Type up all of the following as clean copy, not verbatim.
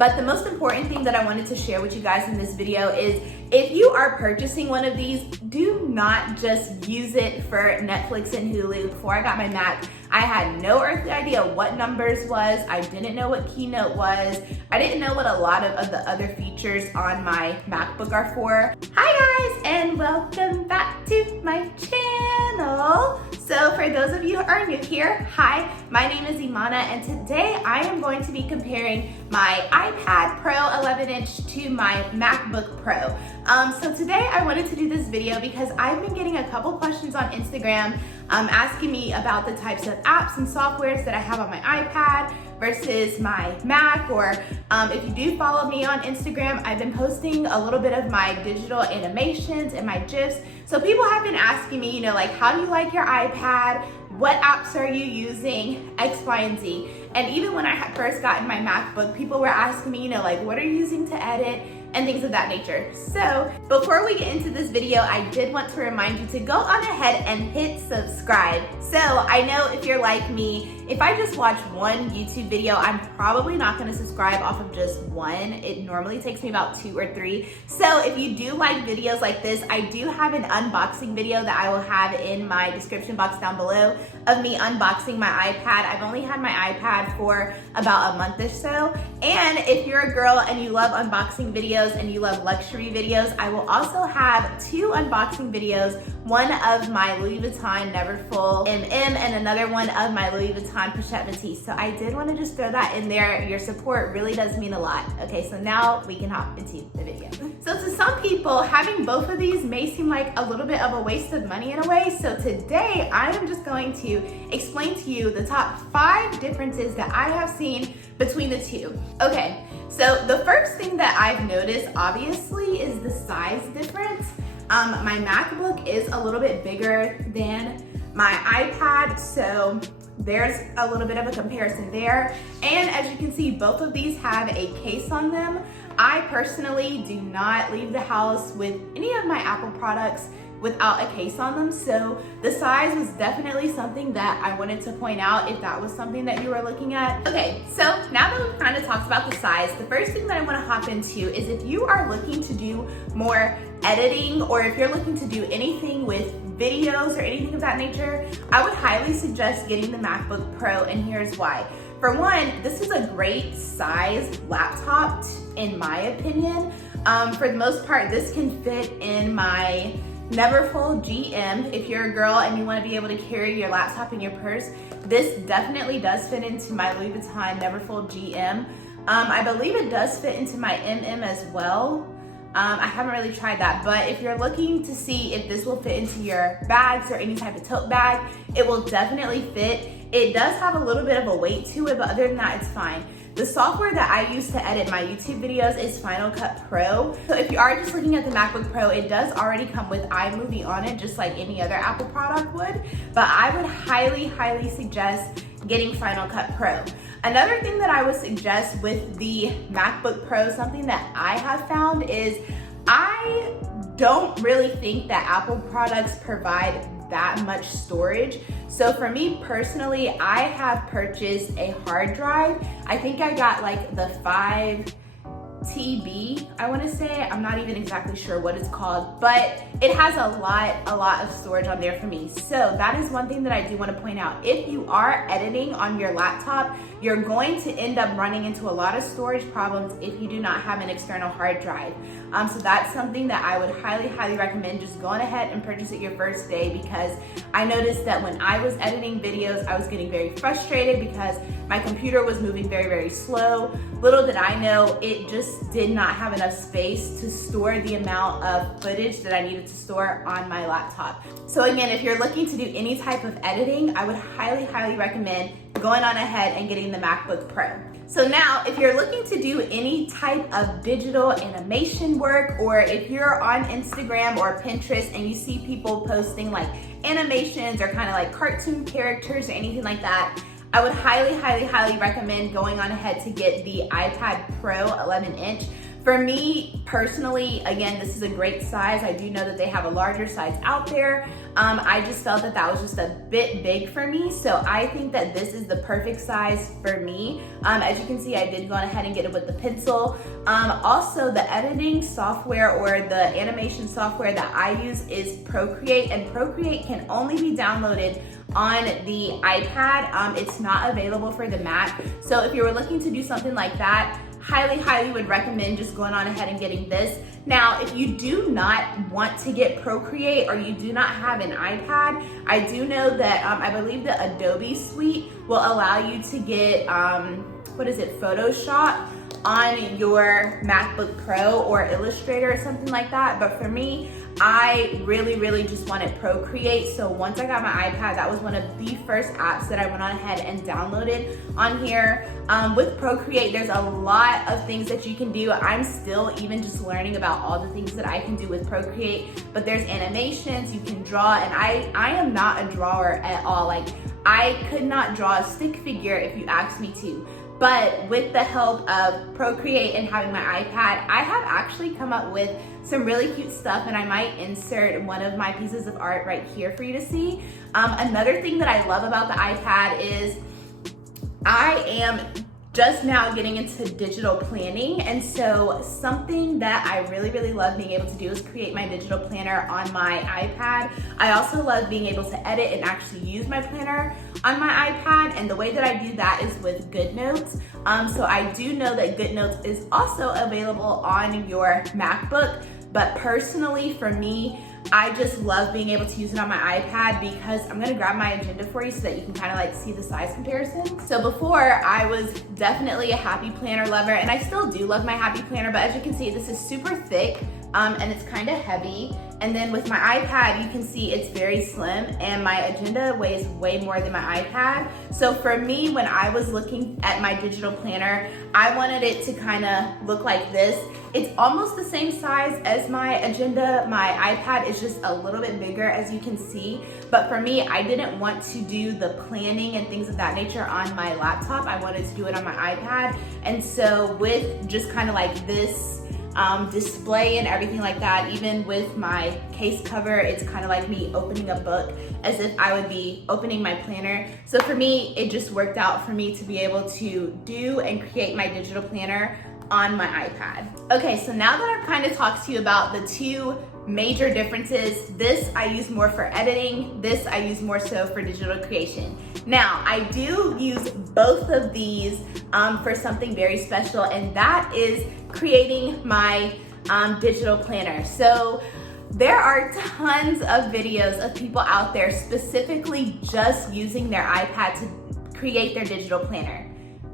But the most important thing that I wanted to share with you guys in this video is if you are purchasing one of these, do not just use it for Netflix and Hulu. Before I got my Mac, I had no earthly idea what Numbers was. I didn't know what Keynote was. I didn't know what a lot of the other features on my MacBook are for. Hi guys, and welcome back to my channel. So for those of you who are new here, hi, my name is Imana, and today I am going to be comparing my iPad Pro 11-inch to my MacBook Pro. So today I wanted to do this video because I've been getting a couple questions on Instagram asking me about the types of apps and softwares that I have on my iPad versus my Mac, or if you do follow me on Instagram, I've been posting a little bit of my digital animations and my GIFs. So people have been asking me, like, how do you like your iPad? What apps are you using? X, Y, and Z. And even when I had first gotten my MacBook, people were asking me, like, what are you using to edit? And things of that nature. So before we get into this video, I did want to remind you to go on ahead and hit subscribe. So I know if you're like me, if I just watch one YouTube video, I'm probably not gonna subscribe off of just one. It normally takes me about 2 or 3. So if you do like videos like this, I do have an unboxing video that I will have in my description box down below of me unboxing my iPad. I've only had my iPad for about a month or so. And if you're a girl and you love unboxing videos and you love luxury videos, I will also have 2 unboxing videos, one of my Louis Vuitton Neverfull MM and another one of my Louis Vuitton Pochette Métis. So I did want to just throw that in there. Your support really does mean a lot. Okay, so now we can hop into the video. So to some people, having both of these may seem like a little bit of a waste of money in a way. So today I am just going to explain to you the top 5 differences that I have seen between the two. Okay, so the first thing that I've noticed obviously is the size difference. My MacBook is a little bit bigger than my iPad, so there's a little bit of a comparison there. And as you can see, both of these have a case on them. I personally do not leave the house with any of my Apple products without a case on them. So the size was definitely something that I wanted to point out if that was something that you were looking at. Okay, so now that we've kind of talked about the size, the first thing that I want to hop into is if you are looking to do more editing, or if you're looking to do anything with videos or anything of that nature, I would highly suggest getting the MacBook Pro, and here's why. For one, this is a great size laptop in my opinion. For the most part, this can fit in my Neverfull GM. If you're a girl and you want to be able to carry your laptop in your purse, this definitely does fit into my Louis Vuitton Neverfull GM. I believe it does fit into my MM as well. I haven't really tried that, but if you're looking to see if this will fit into your bags or any type of tote bag, it will definitely fit. It does have a little bit of a weight to it, but other than that, it's fine. The software that I use to edit my YouTube videos is Final Cut Pro. So if you are just looking at the MacBook Pro, it does already come with iMovie on it, just like any other Apple product would. But I would highly, highly suggest getting Final Cut Pro. Another thing that I would suggest with the MacBook Pro, something that I have found is I don't really think that Apple products provide that much storage. So for me personally, I have purchased a hard drive. I think I got like the 5 TB, I want to say. I'm not even exactly sure what it's called, but it has a lot of storage on there for me. So that is one thing that I do want to point out. If you are editing on your laptop, you're going to end up running into a lot of storage problems if you do not have an external hard drive. So that's something that I would highly, highly recommend just going ahead and purchase it your first day, because I noticed that when I was editing videos, I was getting very frustrated because my computer was moving very, very slow. Little did I know, it just did not have enough space to store the amount of footage that I needed to store on my laptop. So again, if you're looking to do any type of editing, I would highly, highly recommend going on ahead and getting the MacBook Pro. So now, if you're looking to do any type of digital animation work, or if you're on Instagram or Pinterest and you see people posting like animations or kind of like cartoon characters or anything like that, I would highly, highly, highly recommend going on ahead to get the iPad Pro 11-inch For me personally, again, this is a great size. I do know that they have a larger size out there. I just felt that that was just a bit big for me. So I think that this is the perfect size for me. As you can see, I did go ahead and get it with the pencil. Also, the editing software or the animation software that I use is Procreate, and Procreate can only be downloaded on the iPad. It's not available for the Mac. So if you were looking to do something like that, highly would recommend just going on ahead and getting this. Now, if you do not want to get Procreate or you do not have an iPad, I do know that I believe the Adobe suite will allow you to get, Photoshop on your MacBook Pro or Illustrator or something like that. But for me, I really just wanted Procreate. So once I got my iPad, that was one of the first apps that I went on ahead and downloaded on here. With Procreate, there's a lot of things that you can do. I'm still even just learning about all the things that I can do with Procreate, but there's animations, you can draw, and I am not a drawer at all. Like, I could not draw a stick figure if you asked me to. But with the help of Procreate and having my iPad, I have actually come up with some really cute stuff, and I might insert one of my pieces of art right here for you to see. Another thing that I love about the iPad is I am just now getting into digital planning, and so something that I really love being able to do is create my digital planner on my iPad. I also love being able to edit and actually use my planner on my iPad, and the way that I do that is with GoodNotes. So I do know that GoodNotes is also available on your MacBook, but personally for me, I just love being able to use it on my iPad because I'm gonna grab my agenda for you so that you can kind of like see the size comparison. So before, I was definitely a Happy Planner lover, and I still do love my Happy Planner, but as you can see, this is super thick and it's kind of heavy. And then with my iPad, you can see it's very slim, and my agenda weighs way more than my iPad. So for me, when I was looking at my digital planner, I wanted it to kind of look like this. It's almost the same size as my agenda. My iPad is just a little bit bigger, as you can see. But for me, I didn't want to do the planning and things of that nature on my laptop. I wanted to do it on my iPad. And so with just kind of like this display and everything like that, even with my case cover, it's kind of like me opening a book as if I would be opening my planner. So for me, it just worked out for me to be able to do and create my digital planner on my iPad. Okay, so now that I've kind of talked to you about the two major differences, this I use more for editing, this I use more so for digital creation. Now, I do use both of these for something very special, and that is creating my digital planner. So there are tons of videos of people out there specifically just using their iPad to create their digital planner.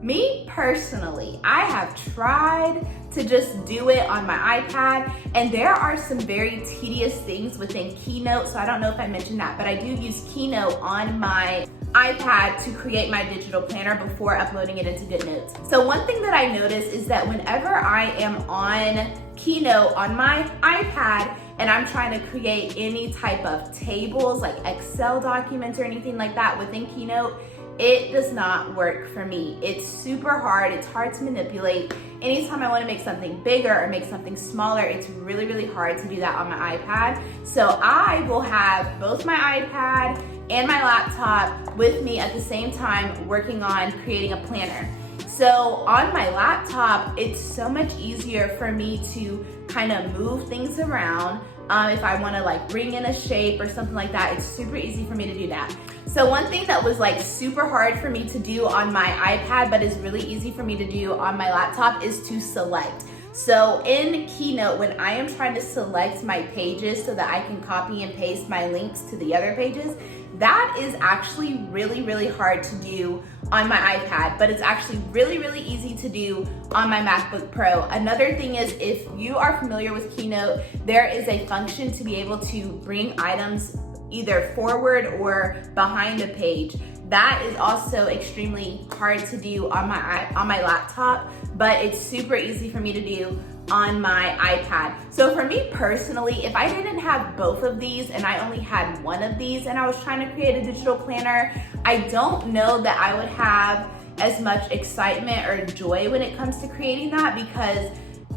Me personally, I have tried to just do it on my iPad, and there are some very tedious things within Keynote. So I don't know if I mentioned that, but I do use Keynote on my iPad to create my digital planner before uploading it into GoodNotes. So one thing that I notice is that whenever I am on Keynote on my iPad and I'm trying to create any type of tables like Excel documents or anything like that within Keynote, it does not work for me. It's super hard, it's hard to manipulate. Anytime I wanna make something bigger or make something smaller, it's really hard to do that on my iPad. So I will have both my iPad and my laptop with me at the same time working on creating a planner. So on my laptop, it's so much easier for me to kind of move things around. If I wanna like bring in a shape or something like that, it's super easy for me to do that. So one thing that was like super hard for me to do on my iPad, but is really easy for me to do on my laptop, is to select. So in Keynote, when I am trying to select my pages so that I can copy and paste my links to the other pages, that is actually really hard to do on my iPad, but it's actually really easy to do on my MacBook Pro. Another thing is, if you are familiar with Keynote, there is a function to be able to bring items either forward or behind a page. That is also extremely hard to do on my laptop, but it's super easy for me to do on my iPad. So for me personally, if I didn't have both of these and I only had one of these and I was trying to create a digital planner, I don't know that I would have as much excitement or joy when it comes to creating that, because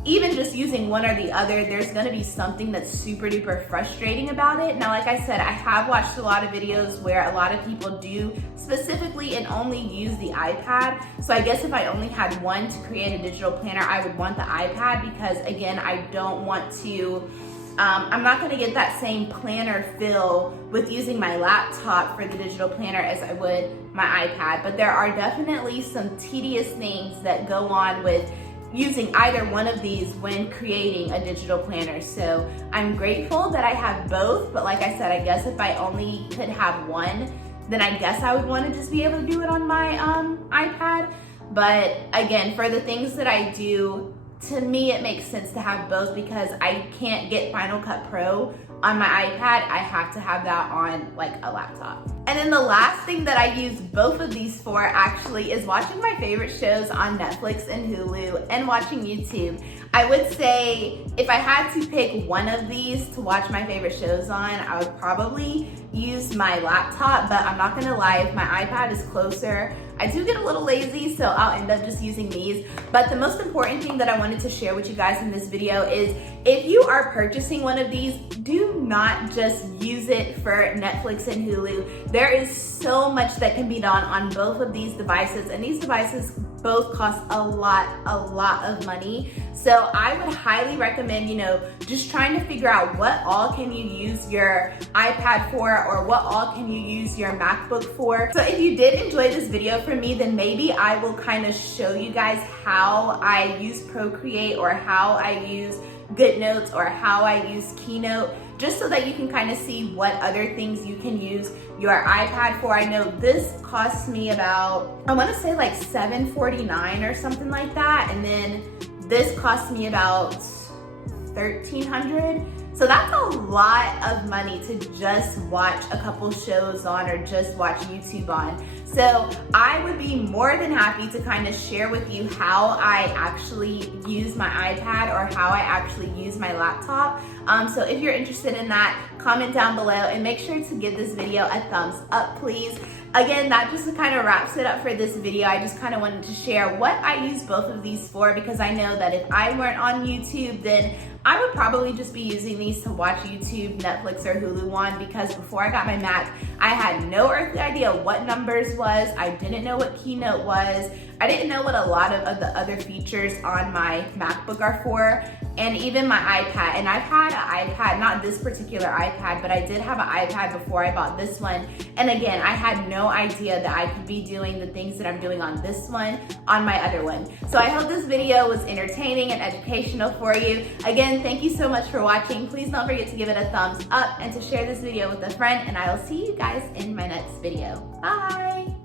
even just using one or the other, there's gonna be something that's super duper frustrating about it. Now, like I said, I have watched a lot of videos where a lot of people do specifically and only use the iPad. So I guess if I only had one to create a digital planner, I would want the iPad because again, I don't want to, I'm not gonna get that same planner feel with using my laptop for the digital planner as I would my iPad. But there are definitely some tedious things that go on with using either one of these when creating a digital planner. So I'm grateful that I have both, but like I said, I guess if I only could have one, then I guess I would want to just be able to do it on my iPad. But again, for the things that I do, to me it makes sense to have both because I can't get Final Cut Pro on my iPad. I have to have that on like a laptop. And then the last thing that I use both of these for actually is watching my favorite shows on Netflix and Hulu and watching YouTube. I would say if I had to pick one of these to watch my favorite shows on, I would probably use my laptop, but I'm not gonna lie, if my iPad is closer, I do get a little lazy, so I'll end up just using these. But the most important thing that I wanted to share with you guys in this video is if you are purchasing one of these, do not just use it for Netflix and Hulu. There is so much that can be done on both of these devices, and these devices both cost a lot of money. So I would highly recommend, just trying to figure out what all can you use your iPad for or what all can you use your MacBook for. So if you did enjoy this video from me, then maybe I will kind of show you guys how I use Procreate or how I use GoodNotes or how I use Keynote, just so that you can kind of see what other things you can use your iPad for. I know this costs me about, I want to say like $7.49 or something like that, and then this cost me about $1,300. So that's a lot of money to just watch a couple shows on or just watch YouTube on. So I would be more than happy to kind of share with you how I actually use my iPad or how I actually use my laptop. So if you're interested in that, comment down below and make sure to give this video a thumbs up, please. Again, that just kind of wraps it up for this video. I just kind of wanted to share what I use both of these for, because I know that if I weren't on YouTube, then I would probably just be using these to watch YouTube, Netflix, or Hulu on, because before I got my Mac, I had no earthly idea what Numbers was. I didn't know what Keynote was. I didn't know what a lot of the other features on my MacBook are for, and even my iPad. And I've had an iPad, not this particular iPad, but I did have an iPad before I bought this one. And again, I had no idea that I could be doing the things that I'm doing on this one on my other one. So I hope this video was entertaining and educational for you. Again, thank you so much for watching. Please don't forget to give it a thumbs up and to share this video with a friend, and I will see you guys in my next video. Bye!